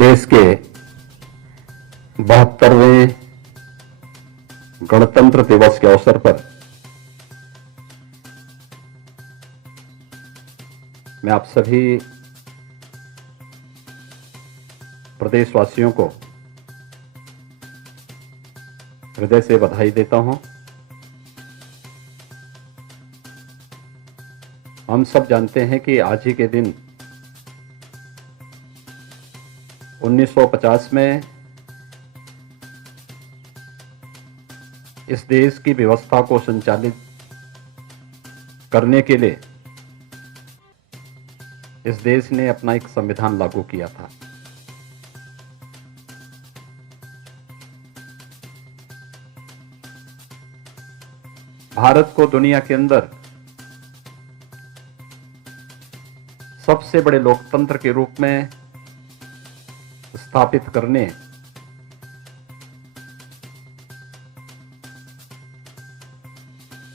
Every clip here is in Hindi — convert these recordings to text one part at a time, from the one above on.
देश के 72वें गणतंत्र दिवस के अवसर पर मैं आप सभी प्रदेशवासियों को हृदय से बधाई देता हूं। हम सब जानते हैं कि आज ही के दिन 1950 में इस देश की व्यवस्था को संचालित करने के लिए इस देश ने अपना एक संविधान लागू किया था। भारत को दुनिया के अंदर सबसे बड़े लोकतंत्र के रूप में स्थापित करने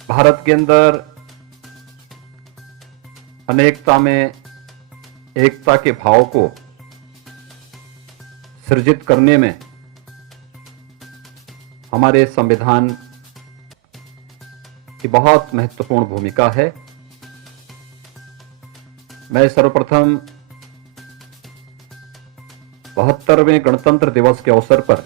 भारत के अंदर अनेकता में एकता के भाव को सृजित करने में हमारे संविधान की बहुत महत्वपूर्ण भूमिका है। मैं सर्वप्रथम 72वें गणतंत्र दिवस के अवसर पर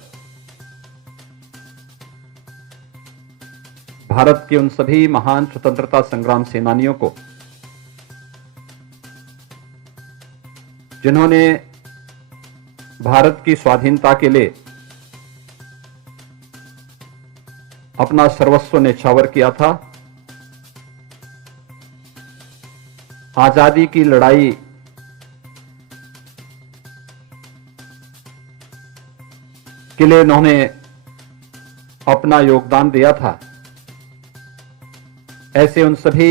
भारत के उन सभी महान स्वतंत्रता संग्राम सेनानियों को जिन्होंने भारत की स्वाधीनता के लिए अपना सर्वस्व न्यौछावर किया था, आजादी की लड़ाई के लिए उन्होंने अपना योगदान दिया था, ऐसे उन सभी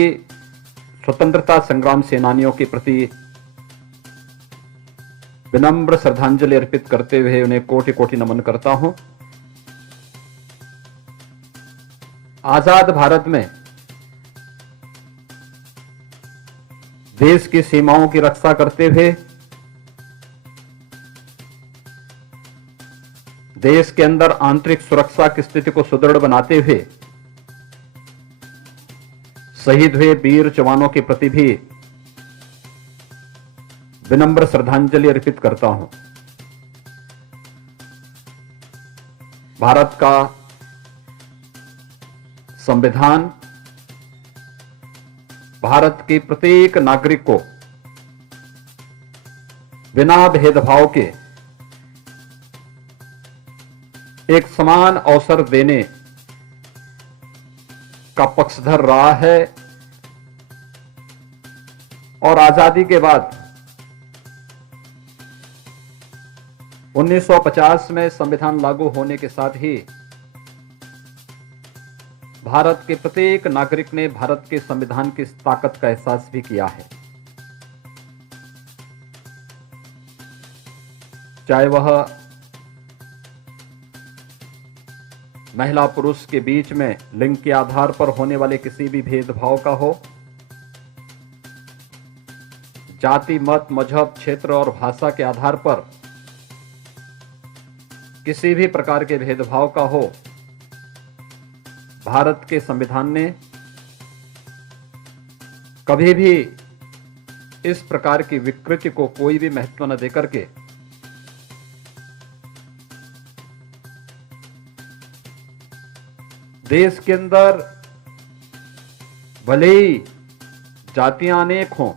स्वतंत्रता संग्राम सेनानियों के प्रति विनम्र श्रद्धांजलि अर्पित करते हुए उन्हें कोटि कोटि नमन करता हूं। आजाद भारत में देश की सीमाओं की रक्षा करते हुए देश के अंदर आंतरिक सुरक्षा की स्थिति को सुदृढ़ बनाते हुए शहीद हुए वीर जवानों के प्रति भी विनम्र श्रद्धांजलि अर्पित करता हूं। भारत का संविधान भारत के प्रत्येक नागरिक को बिना भेदभाव के एक समान अवसर देने का पक्षधर रहा है और आजादी के बाद 1950 में संविधान लागू होने के साथ ही भारत के प्रत्येक नागरिक ने भारत के संविधान की ताकत का एहसास भी किया है। चाहे वह महिला पुरुष के बीच में लिंग के आधार पर होने वाले किसी भी भेदभाव का हो, जाति मत मजहब क्षेत्र और भाषा के आधार पर किसी भी प्रकार के भेदभाव का हो, भारत के संविधान ने कभी भी इस प्रकार की विकृति को कोई भी महत्व न देकर के देश के अंदर भले ही जातियां अनेक हों,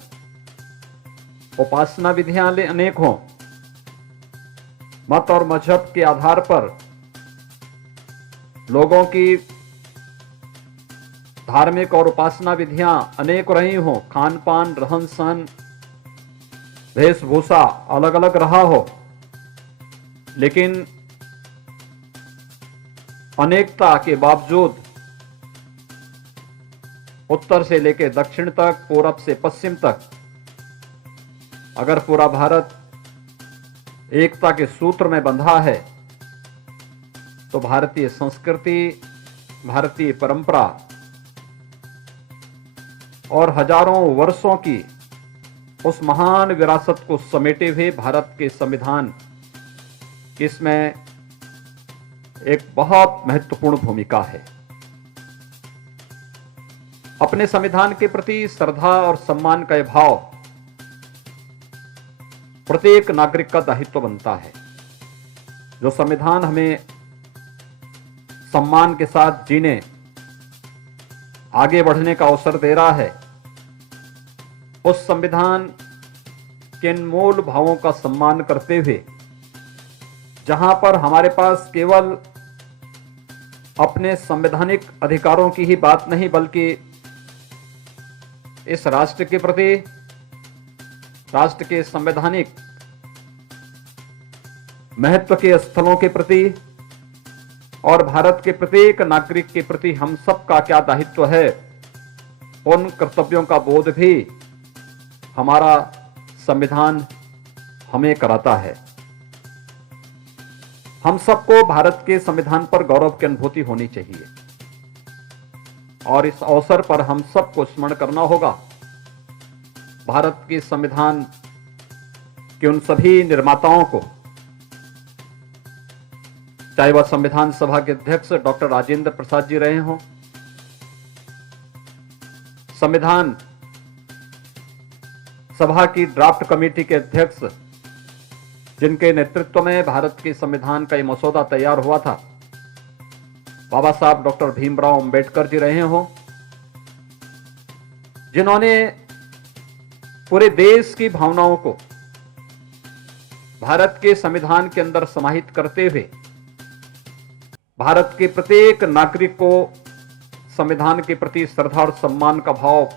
उपासना विधियां अनेक हों, मत और मजहब के आधार पर लोगों की धार्मिक और उपासना विधियां अनेक रही हों, खान पान रहन सहन वेशभूषा अलग अलग रहा हो, लेकिन अनेकता के बावजूद उत्तर से लेकर दक्षिण तक, पूरब से पश्चिम तक अगर पूरा भारत एकता के सूत्र में बंधा है तो भारतीय संस्कृति, भारतीय परंपरा और हजारों वर्षों की उस महान विरासत को समेटे हुए भारत के संविधान कि इसमें एक बहुत महत्वपूर्ण भूमिका है। अपने संविधान के प्रति श्रद्धा और सम्मान का यह भाव प्रत्येक नागरिक का दायित्व बनता है। जो संविधान हमें सम्मान के साथ जीने, आगे बढ़ने का अवसर दे रहा है, उस संविधान के इन मूल भावों का सम्मान करते हुए जहां पर हमारे पास केवल अपने संवैधानिक अधिकारों की ही बात नहीं, बल्कि इस राष्ट्र के प्रति, राष्ट्र के संवैधानिक महत्व के स्थलों के प्रति और भारत के प्रत्येक नागरिक के प्रति हम सब का क्या दायित्व है, उन कर्तव्यों का बोध भी हमारा संविधान हमें कराता है। हम सबको भारत के संविधान पर गौरव की अनुभूति होनी चाहिए और इस अवसर पर हम सबको स्मरण करना होगा भारत के संविधान के उन सभी निर्माताओं को, चाहे वह संविधान सभा के अध्यक्ष डॉक्टर राजेंद्र प्रसाद जी रहे हों, संविधान सभा की ड्राफ्ट कमेटी के अध्यक्ष जिनके नेतृत्व में भारत के संविधान का यह मसौदा तैयार हुआ था, बाबा साहब डॉक्टर भीमराव अंबेडकर जी रहे हों, जिन्होंने पूरे देश की भावनाओं को भारत के संविधान के अंदर समाहित करते हुए भारत के प्रत्येक नागरिक को संविधान के प्रति श्रद्धा और सम्मान का भाव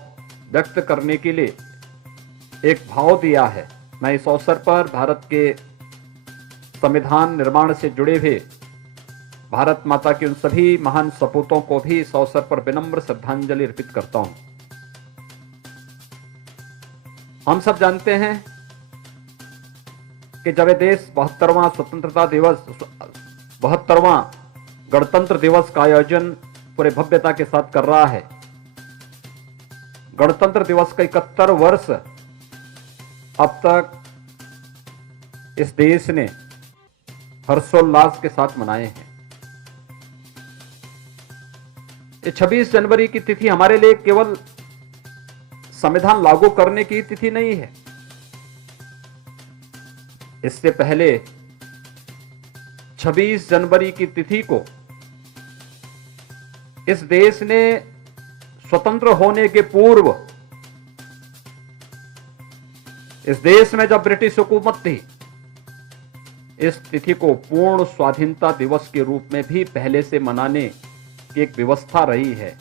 व्यक्त करने के लिए एक भाव दिया है। मैं इस अवसर पर भारत के संविधान निर्माण से जुड़े हुए भारत माता के उन सभी महान सपूतों को भी इस अवसर पर विनम्र श्रद्धांजलि अर्पित करता हूं। हम सब जानते हैं कि जब यह देश 72वां स्वतंत्रता दिवस, 72वां गणतंत्र दिवस का आयोजन पूरे भव्यता के साथ कर रहा है, गणतंत्र दिवस का 71 वर्ष अब तक इस देश ने हर्षोल्लास के साथ मनाए हैं। ये 26 जनवरी की तिथि हमारे लिए केवल संविधान लागू करने की तिथि नहीं है। इससे पहले 26 जनवरी की तिथि को इस देश ने स्वतंत्र होने के पूर्व, इस देश में जब ब्रिटिश हुकूमत थी, इस तिथि को पूर्ण स्वाधीनता दिवस के रूप में भी पहले से मनाने की एक व्यवस्था रही है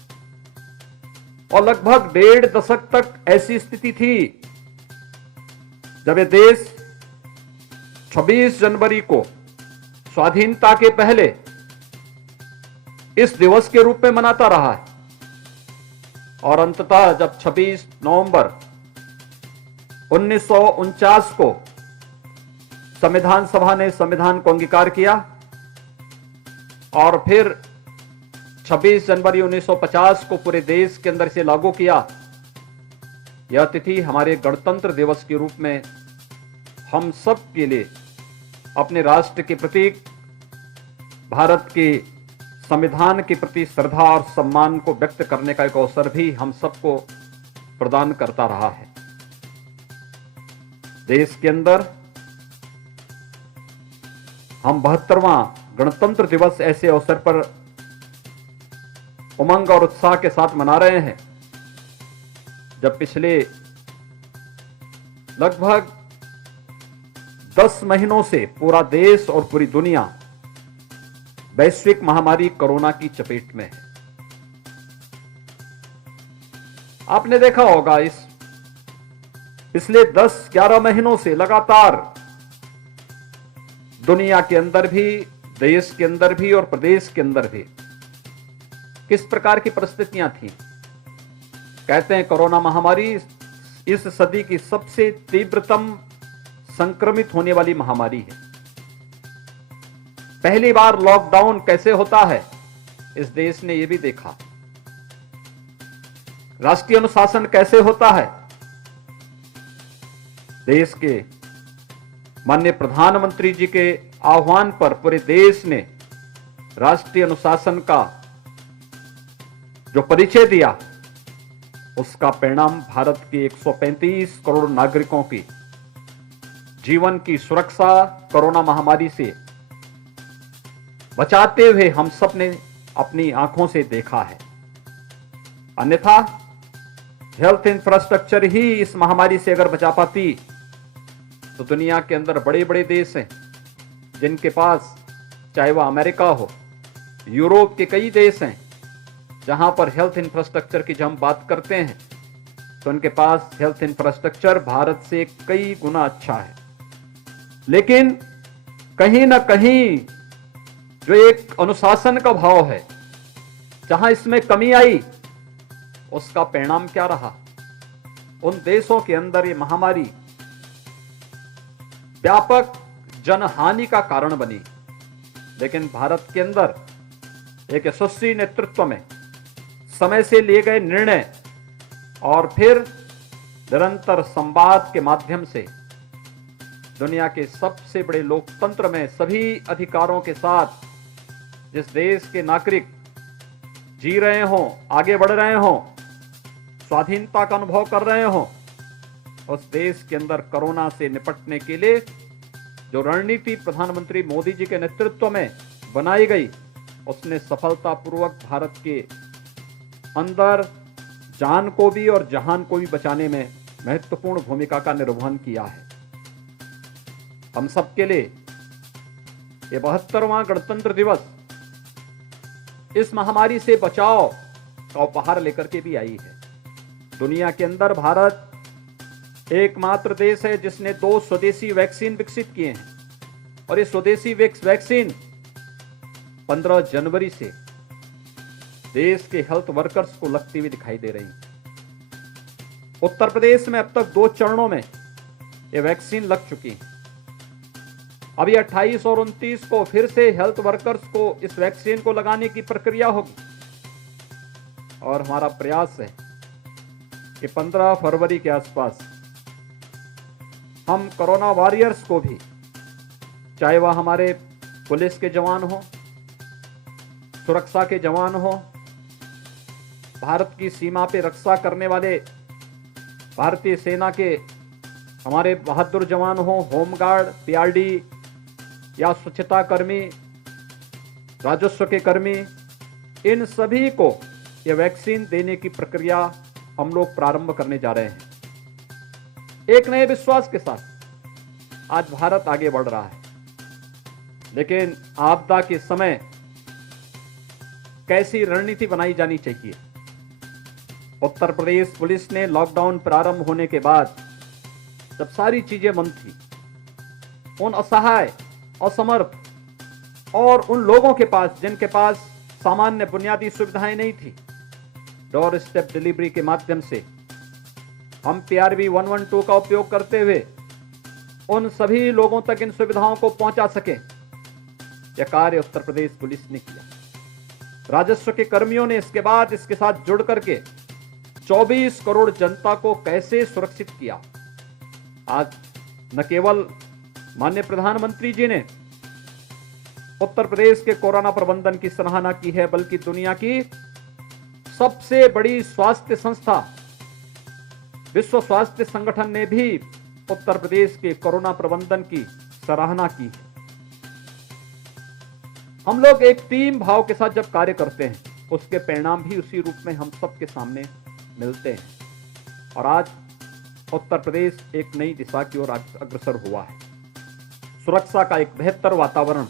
और लगभग 1.5 दशक तक ऐसी स्थिति थी जब यह देश 26 जनवरी को स्वाधीनता के पहले इस दिवस के रूप में मनाता रहा है और अंततः जब 26 नवंबर 1949 को संविधान सभा ने संविधान को अंगीकार किया और फिर 26 जनवरी 1950 को पूरे देश के अंदर से लागू किया, यह तिथि हमारे गणतंत्र दिवस के रूप में हम सब के लिए अपने राष्ट्र के प्रतीक, भारत के संविधान के प्रति श्रद्धा और सम्मान को व्यक्त करने का एक अवसर भी हम सबको प्रदान करता रहा है। देश के अंदर हम 72वां गणतंत्र दिवस ऐसे अवसर पर उमंग और उत्साह के साथ मना रहे हैं जब पिछले लगभग 10 महीनों से पूरा देश और पूरी दुनिया वैश्विक महामारी कोरोना की चपेट में है। आपने देखा होगा इस पिछले 10-11 महीनों से लगातार दुनिया के अंदर भी, देश के अंदर भी और प्रदेश के अंदर भी किस प्रकार की परिस्थितियां थी। कहते हैं कोरोना महामारी इस सदी की सबसे तीव्रतम संक्रमित होने वाली महामारी है। पहली बार लॉकडाउन कैसे होता है इस देश ने यह भी देखा। राष्ट्रीय अनुशासन कैसे होता है, देश के माननीय प्रधानमंत्री जी के आह्वान पर पूरे देश ने राष्ट्रीय अनुशासन का जो परिचय दिया, उसका परिणाम भारत के 135 करोड़ नागरिकों की जीवन की सुरक्षा कोरोना महामारी से बचाते हुए हम सब ने अपनी आंखों से देखा है। अन्यथा हेल्थ इंफ्रास्ट्रक्चर ही इस महामारी से अगर बचा पाती तो दुनिया के अंदर बड़े बड़े देश हैं जिनके पास, चाहे वह अमेरिका हो, यूरोप के कई देश हैं जहां पर हेल्थ इंफ्रास्ट्रक्चर की जब हम बात करते हैं तो उनके पास हेल्थ इंफ्रास्ट्रक्चर भारत से कई गुना अच्छा है। लेकिन कहीं ना कहीं जो एक अनुशासन का भाव है, जहां इसमें कमी आई, उसका परिणाम क्या रहा? उन देशों के अंदर ये महामारी व्यापक जनहानि का कारण बनी। लेकिन भारत के अंदर एक यशस्वी नेतृत्व में समय से लिए गए निर्णय और फिर निरंतर संवाद के माध्यम से दुनिया के सबसे बड़े लोकतंत्र में सभी अधिकारों के साथ जिस देश के नागरिक जी रहे हों, आगे बढ़ रहे हों, स्वाधीनता का अनुभव कर रहे हों, उस देश के अंदर कोरोना से निपटने के लिए जो रणनीति प्रधानमंत्री मोदी जी के नेतृत्व में बनाई गई, उसने सफलतापूर्वक भारत के अंदर जान को भी और जहान को भी बचाने में महत्वपूर्ण भूमिका का निर्वहन किया है। हम सबके लिए ये 72वां गणतंत्र दिवस इस महामारी से बचाव का उपहार लेकर के भी आई है। दुनिया के अंदर भारत एकमात्र देश है जिसने 2 स्वदेशी वैक्सीन विकसित किए हैं और ये स्वदेशी वैक्सीन 15 जनवरी से देश के हेल्थ वर्कर्स को लगती हुई दिखाई दे रही है। उत्तर प्रदेश में अब तक 2 चरणों में ये वैक्सीन लग चुकी है। अभी 28 और 29 को फिर से हेल्थ वर्कर्स को इस वैक्सीन को लगाने की प्रक्रिया होगी और हमारा प्रयास है कि 15 फरवरी के आसपास हम कोरोना वॉरियर्स को भी, चाहे वह हमारे पुलिस के जवान हो, सुरक्षा के जवान हो, भारत की सीमा पे रक्षा करने वाले भारतीय सेना के हमारे बहादुर जवान हो, होमगार्ड, पीआरडी या स्वच्छता कर्मी, राजस्व के कर्मी, इन सभी को यह वैक्सीन देने की प्रक्रिया हम लोग प्रारंभ करने जा रहे हैं। एक नए विश्वास के साथ आज भारत आगे बढ़ रहा है। लेकिन आपदा के समय कैसी रणनीति बनाई जानी चाहिए? उत्तर प्रदेश पुलिस ने लॉकडाउन प्रारंभ होने के बाद जब सारी चीजें बंद थी, उन असहाय, असमर्थ और उन लोगों के पास जिनके पास सामान्य बुनियादी सुविधाएं नहीं थी, डोर स्टेप डिलीवरी के माध्यम से हम पीआरबी 112 का उपयोग करते हुए उन सभी लोगों तक इन सुविधाओं को पहुंचा सके। यह कार्य उत्तर प्रदेश पुलिस ने किया। राजस्व के कर्मियों ने इसके बाद इसके साथ जुड़ करके 24 करोड़ जनता को कैसे सुरक्षित किया। आज न केवल माननीय प्रधानमंत्री जी ने उत्तर प्रदेश के कोरोना प्रबंधन की सराहना की है, बल्कि दुनिया की सबसे बड़ी स्वास्थ्य संस्था विश्व स्वास्थ्य संगठन ने भी उत्तर प्रदेश के कोरोना प्रबंधन की सराहना की है। हम लोग एक टीम भाव के साथ जब कार्य करते हैं, उसके परिणाम भी उसी रूप में हम सबके सामने मिलते हैं। और आज उत्तर प्रदेश एक नई दिशा की ओर अग्रसर हुआ है। सुरक्षा का एक बेहतर वातावरण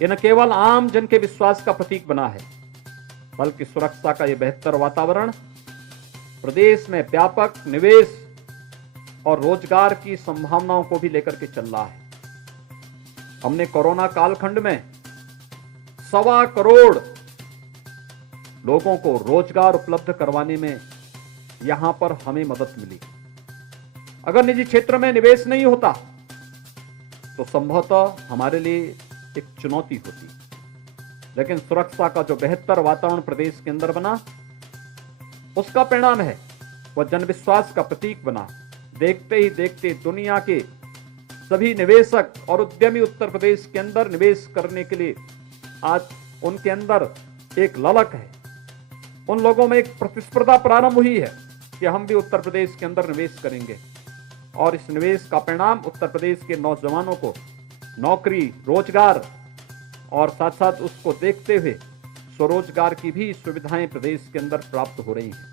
यह न केवल आम जन के विश्वास का प्रतीक बना है, बल्कि सुरक्षा का यह बेहतर वातावरण प्रदेश में व्यापक निवेश और रोजगार की संभावनाओं को भी लेकर के चल रहा है। हमने कोरोना कालखंड में 1.25 करोड़ लोगों को रोजगार उपलब्ध करवाने में यहां पर हमें मदद मिली। अगर निजी क्षेत्र में निवेश नहीं होता तो संभवतः हमारे लिए एक चुनौती होती। लेकिन सुरक्षा का जो बेहतर वातावरण प्रदेश के अंदर बना, उसका परिणाम है वह जनविश्वास का प्रतीक बना। देखते ही देखते दुनिया के सभी निवेशक और उद्यमी उत्तर प्रदेश के अंदर निवेश करने के लिए आज उनके अंदर एक ललक है। उन लोगों में एक प्रतिस्पर्धा प्रारंभ हुई है कि हम भी उत्तर प्रदेश के अंदर निवेश करेंगे, और इस निवेश का परिणाम उत्तर प्रदेश के नौजवानों को नौकरी, रोजगार और साथ साथ उसको देखते हुए स्वरोजगार की भी सुविधाएं प्रदेश के अंदर प्राप्त हो रही हैं।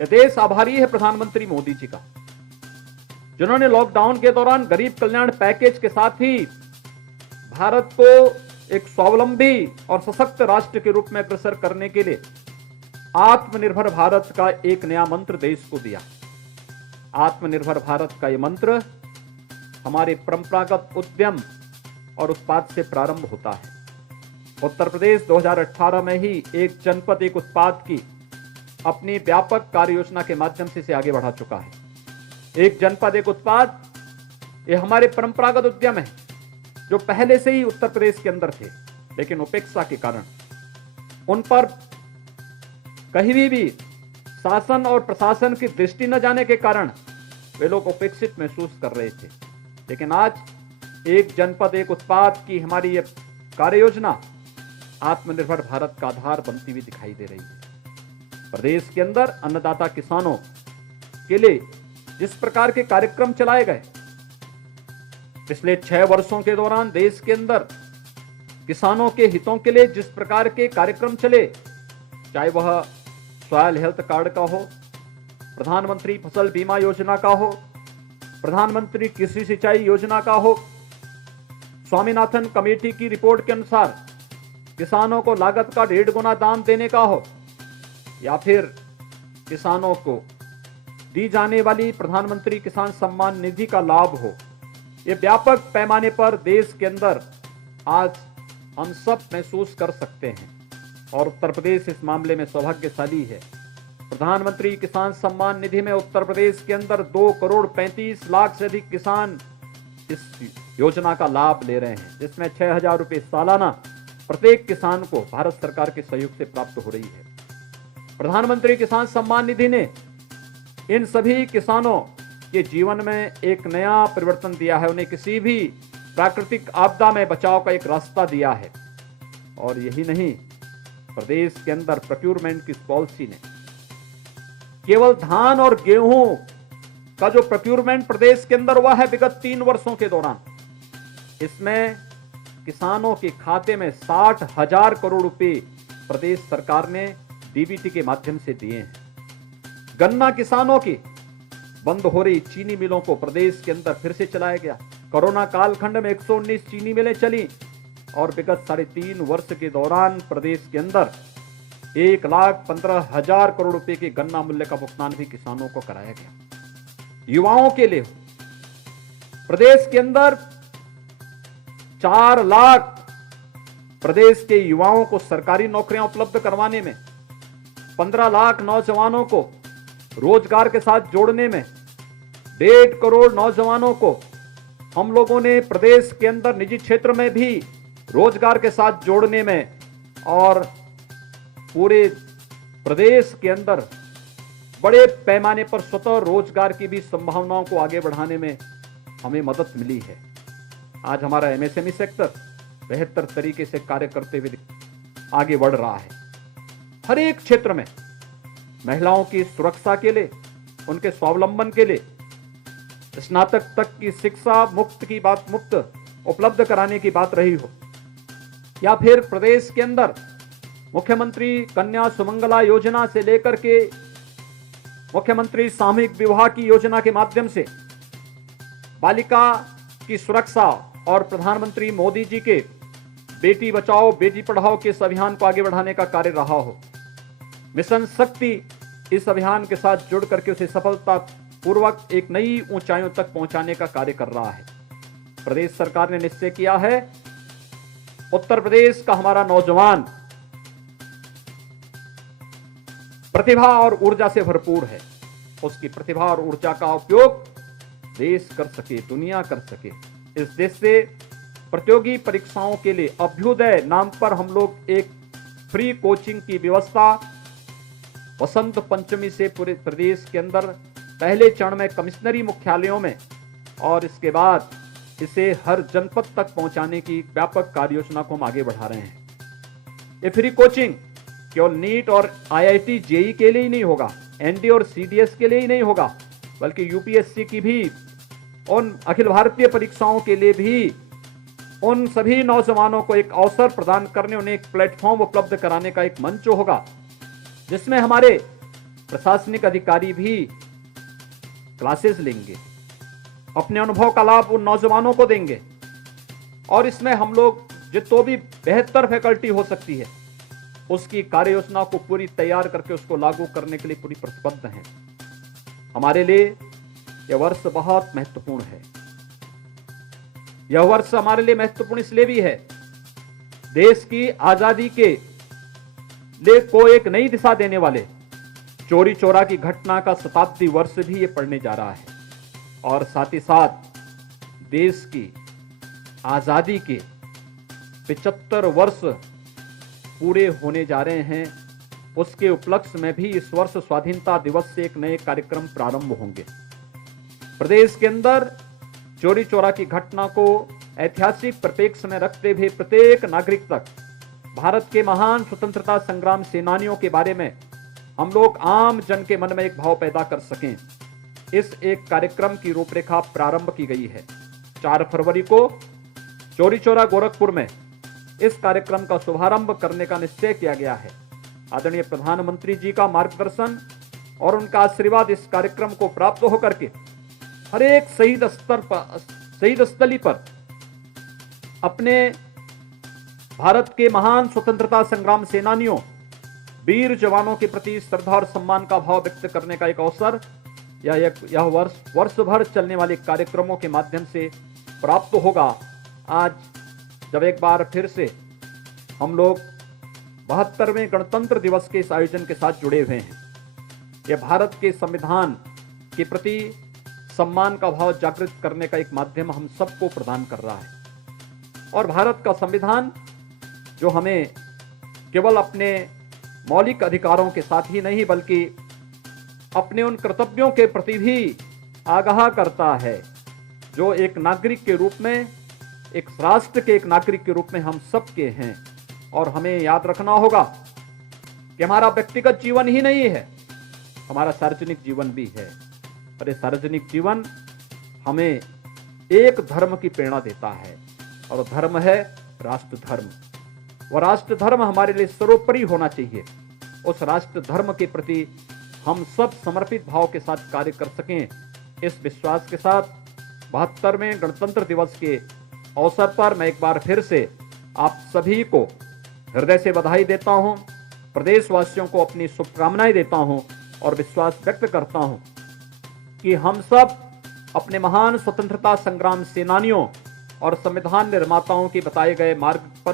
यह देश आभारी है प्रधानमंत्री मोदी जी का, जिन्होंने लॉकडाउन के दौरान गरीब कल्याण पैकेज के साथ ही भारत को एक स्वावलंबी और सशक्त राष्ट्र के रूप में अग्रसर करने के लिए आत्मनिर्भर भारत का एक नया मंत्र देश को दिया। आत्मनिर्भर भारत का यह मंत्र हमारे परंपरागत उद्यम और उत्पाद से प्रारंभ होता है। उत्तर प्रदेश 2018 में ही एक जनपद एक उत्पाद की अपनी व्यापक कार्य योजना के माध्यम से इसे आगे बढ़ा चुका है। एक जनपद एक उत्पाद, ये हमारे परंपरागत उद्यम है जो पहले से ही उत्तर प्रदेश के अंदर थे, लेकिन उपेक्षा के कारण उन पर कहीं भी शासन और प्रशासन की दृष्टि न जाने के कारण वे लोग उपेक्षित महसूस कर रहे थे। लेकिन आज एक जनपद एक उत्पाद की हमारी ये कार्य योजना आत्मनिर्भर भारत का आधार बनती हुई दिखाई दे रही है। प्रदेश के अंदर अन्नदाता किसानों के लिए जिस प्रकार के कार्यक्रम चलाए गए, पिछले 6 वर्षों के दौरान देश के अंदर किसानों के हितों के लिए जिस प्रकार के कार्यक्रम चले, चाहे वह सॉयल हेल्थ कार्ड का हो, प्रधानमंत्री फसल बीमा योजना का हो, प्रधानमंत्री कृषि सिंचाई योजना का हो, स्वामीनाथन कमेटी की रिपोर्ट के अनुसार किसानों को लागत का 1.5 गुना दाम देने का हो, या फिर किसानों को दी जाने वाली प्रधानमंत्री किसान सम्मान निधि का लाभ हो, ये व्यापक पैमाने पर देश के अंदर आज हम सब महसूस कर सकते हैं। और उत्तर प्रदेश इस मामले में सौभाग्यशाली है। प्रधानमंत्री किसान सम्मान निधि में उत्तर प्रदेश के अंदर 2,35,00,000 से अधिक किसान इस योजना का लाभ ले रहे हैं, जिसमें 6,000 रुपये सालाना प्रत्येक किसान को भारत सरकार के सहयोग से प्राप्त हो रही है। प्रधानमंत्री किसान सम्मान निधि ने इन सभी किसानों के जीवन में एक नया परिवर्तन दिया है, उन्हें किसी भी प्राकृतिक आपदा में बचाव का एक रास्ता दिया है। और यही नहीं, प्रदेश के अंदर प्रोक्योरमेंट की पॉलिसी ने केवल धान और गेहूं का जो प्रोक्योरमेंट प्रदेश के अंदर हुआ है विगत 3 वर्षों के दौरान, इसमें किसानों के खाते में 60,000 करोड़ रुपए प्रदेश सरकार ने डीबीटी के माध्यम से दिए हैं। गन्ना किसानों की बंद हो रही चीनी मिलों को प्रदेश के अंदर फिर से चलाया गया। कोरोना कालखंड में 119 चीनी मिलें चली और विगत 3.5 वर्ष के दौरान प्रदेश के अंदर 1,15,000 करोड़ रुपए के गन्ना मूल्य का भुगतान भी किसानों को कराया गया। युवाओं के लिए प्रदेश के अंदर 4 लाख प्रदेश के युवाओं को सरकारी नौकरियां उपलब्ध करवाने में, 15 लाख नौजवानों को रोजगार के साथ जोड़ने में, 1.5 करोड़ नौजवानों को हम लोगों ने प्रदेश के अंदर निजी क्षेत्र में भी रोजगार के साथ जोड़ने में और पूरे प्रदेश के अंदर बड़े पैमाने पर स्वतः रोजगार की भी संभावनाओं को आगे बढ़ाने में हमें मदद मिली है। आज हमारा एमएसएमई सेक्टर बेहतर तरीके से कार्य करते हुए आगे बढ़ रहा है। हर एक क्षेत्र में महिलाओं की सुरक्षा के लिए, उनके स्वावलंबन के लिए स्नातक तक की शिक्षा मुफ्त उपलब्ध कराने की बात रही हो, या फिर प्रदेश के अंदर मुख्यमंत्री कन्या सुमंगला योजना से लेकर के मुख्यमंत्री सामूहिक विवाह की योजना के माध्यम से बालिका की सुरक्षा और प्रधानमंत्री मोदी जी के बेटी बचाओ बेटी पढ़ाओ के इस अभियान को आगे बढ़ाने का कार्य रहा हो। मिशन शक्ति इस अभियान के साथ जुड़ करके उसे सफलता पूर्वक एक नई ऊंचाइयों तक पहुंचाने का कार्य कर रहा है। प्रदेश सरकार ने निश्चय किया है, उत्तर प्रदेश का हमारा नौजवान प्रतिभा और ऊर्जा से भरपूर है। उसकी प्रतिभा और ऊर्जा का उपयोग देश कर सके, दुनिया कर सके। इस देश से प्रतियोगी परीक्षाओं के लिए अभ्युदय नाम पर हम लोग एक फ्री कोचिंग की व्यवस्था वसंत पंचमी से पूरे प्रदेश के अंदर पहले चरण में कमिश्नरी मुख्यालयों में और इसके बाद इसे हर जनपद तक पहुंचाने की व्यापक कार्य योजना को हम आगे बढ़ा रहे हैं। ये फ्री कोचिंग केवल नीट और IIT JEE के लिए ही नहीं होगा, ND और CDS के लिए ही नहीं होगा, बल्कि UPSC की भी, उन अखिल भारतीय परीक्षाओं के लिए भी उन सभी नौजवानों को एक अवसर प्रदान करने, उन्हें एक प्लेटफॉर्म उपलब्ध कराने का एक मंच होगा, जिसमें हमारे प्रशासनिक अधिकारी भी क्लासेस लेंगे, अपने अनुभव का लाभ उन नौजवानों को देंगे, और इसमें हम लोग जो भी बेहतर फैकल्टी हो सकती है उसकी कार्य योजना को पूरी तैयार करके उसको लागू करने के लिए पूरी प्रतिबद्ध हैं। हमारे लिए यह वर्ष बहुत महत्वपूर्ण है। यह वर्ष हमारे लिए महत्वपूर्ण इसलिए भी है, देश की आजादी के लिए को एक नई दिशा देने वाले चोरी चोरा की घटना का शताब्दी वर्ष भी ये पड़ने जा रहा है, और साथ ही साथ देश की आजादी के 75 वर्ष पूरे होने जा रहे हैं। उसके उपलक्ष्य में भी इस वर्ष स्वाधीनता दिवस से एक नए कार्यक्रम प्रारंभ होंगे। प्रदेश के अंदर चोरी चोरा की घटना को ऐतिहासिक परिप्रेक्ष्य में रखते हुए प्रत्येक नागरिक तक भारत के महान स्वतंत्रता संग्राम सेनानियों के बारे में हम लोग आम जन के मन में एक भाव पैदा कर सकें, इस एक कार्यक्रम की रूपरेखा प्रारंभ की गई है। 4 फरवरी को चोरी चोरा गोरखपुर में इस कार्यक्रम का शुभारंभ करने का निश्चय किया गया है। आदरणीय प्रधानमंत्री जी का मार्गदर्शन और उनका आशीर्वाद इस कार्यक्रम को प्राप्त होकर के हर एक शहीद स्थली पर अपने भारत के महान स्वतंत्रता संग्राम सेनानियों, वीर जवानों के प्रति श्रद्धा और सम्मान का भाव व्यक्त करने का एक अवसर यह वर्ष भर चलने वाले कार्यक्रमों के माध्यम से प्राप्त होगा। आज जब एक बार फिर से हम लोग 72वें गणतंत्र दिवस के इस आयोजन के साथ जुड़े हुए हैं, यह भारत के संविधान के प्रति सम्मान का भाव जागृत करने का एक माध्यम हम सबको प्रदान कर रहा है। और भारत का संविधान जो हमें केवल अपने मौलिक अधिकारों के साथ ही नहीं बल्कि अपने उन कर्तव्यों के प्रति भी आगाह करता है, जो एक नागरिक के रूप में, एक राष्ट्र के एक नागरिक के रूप में हम सबके हैं। और हमें याद रखना होगा कि हमारा व्यक्तिगत जीवन ही नहीं है, हमारा सार्वजनिक जीवन भी है। और ये सार्वजनिक जीवन हमें एक धर्म की प्रेरणा देता है, और धर्म है राष्ट्र धर्म। वह राष्ट्र धर्म हमारे लिए सर्वोपरि होना चाहिए। उस राष्ट्र धर्म के प्रति हम सब समर्पित भाव के साथ कार्य कर सकें, इस विश्वास के साथ 72वें गणतंत्र दिवस के अवसर पर मैं एक बार फिर से आप सभी को हृदय से बधाई देता हूं, प्रदेशवासियों को अपनी शुभकामनाएं देता हूं और विश्वास व्यक्त करता हूं कि हम सब अपने महान स्वतंत्रता संग्राम सेनानियों और संविधान निर्माताओं के बताए गए मार्ग पर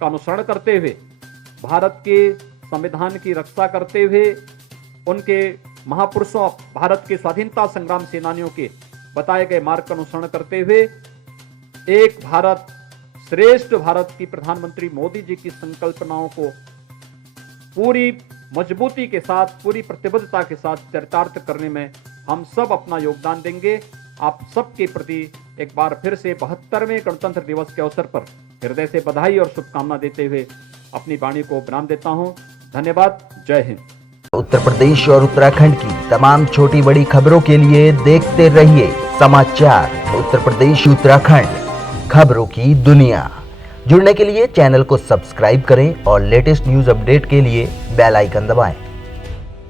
का अनुसरण करते हुए, भारत के संविधान की रक्षा करते हुए, उनके महापुरुषों, भारत के स्वाधीनता संग्राम सेनानियों के बताए गए मार्ग का अनुसरण करते हुए एक भारत श्रेष्ठ भारत की प्रधानमंत्री मोदी जी की संकल्पनाओं को पूरी मजबूती के साथ, पूरी प्रतिबद्धता के साथ चरितार्थ करने में हम सब अपना योगदान देंगे। आप सबके प्रति एक बार फिर से 72वें गणतंत्र दिवस के अवसर पर हृदय से बधाई और शुभकामना देते हुए अपनी वाणी को विराम देता हूं। धन्यवाद। जय हिंद। उत्तर प्रदेश और उत्तराखंड की तमाम छोटी बड़ी खबरों के लिए देखते रहिए समाचार उत्तर प्रदेश उत्तराखंड, खबरों की दुनिया। जुड़ने के लिए चैनल को सब्सक्राइब करें और लेटेस्ट न्यूज अपडेट के लिए बेल आइकन दबाएं।